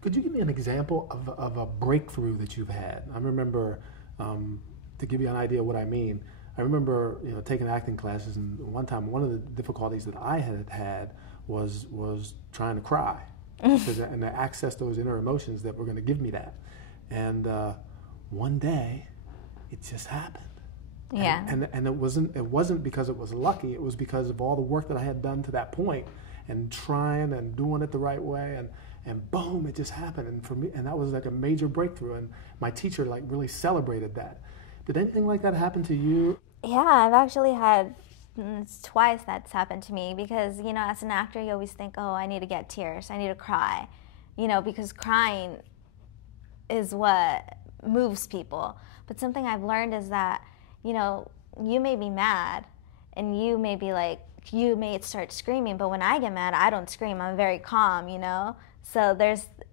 Could you give me an example of a breakthrough that you've had? I remember, to give you an idea of what I mean, I remember taking acting classes, and one time one of the difficulties that I had was trying to cry, and to access those inner emotions that were going to give me that. And one day, it just happened. Yeah. And it wasn't because it was lucky. It was because of all the work that I had done to that point, and trying and doing it the right way, and boom, it just happened. And for me, and that was like a major breakthrough. And my teacher like really celebrated that. Did anything like that happen to you? Yeah, I've actually had twice that's happened to me because, as an actor, you always think, oh, I need to get tears, I need to cry, because crying is what moves people. But something I've learned is that, you may be mad and you may start screaming, but when I get mad, I don't scream. I'm very calm, So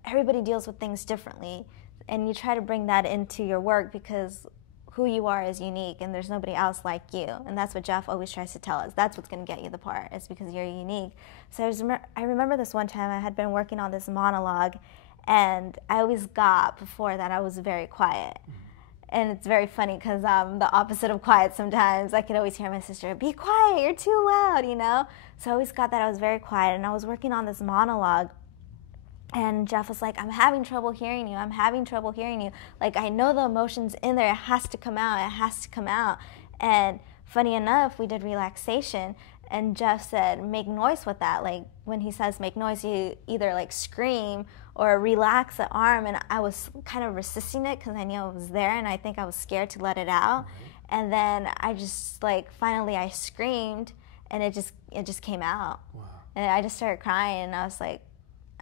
everybody deals with things differently, and you try to bring that into your work because who you are is unique and there's nobody else like you. And that's what Jeff always tries to tell us. That's what's going to get you the part. It's because you're unique. So I remember this one time I had been working on this monologue, and I always got before that I was very quiet. And it's very funny because I'm the opposite of quiet sometimes. I could always hear my sister, be quiet, you're too loud, So I always got that I was very quiet, and I was working on this monologue. And Jeff was like, I'm having trouble hearing you. I'm having trouble hearing you. Like, I know the emotion's in there. It has to come out. It has to come out. And funny enough, we did relaxation. And Jeff said, make noise with that. Like, when he says make noise, you either, like, scream or relax the arm. And I was kind of resisting it because I knew it was there. And I think I was scared to let it out. And then I just, finally I screamed. And it just came out. Wow. And I just started crying. And I was like,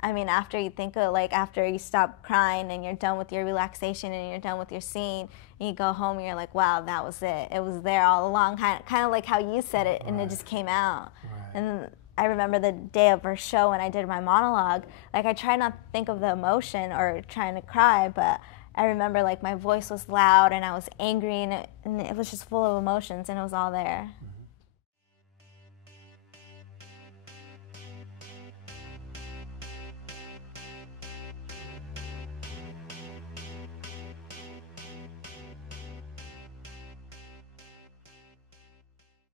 after you think of, after you stop crying and you're done with your relaxation and you're done with your scene, and you go home and you're like, wow, that was it. It was there all along, kind of like how you said it, and it just came out. Right. And I remember the day of our show when I did my monologue, I tried not to think of the emotion or trying to cry, but I remember, my voice was loud and I was angry, and it was just full of emotions, and it was all there.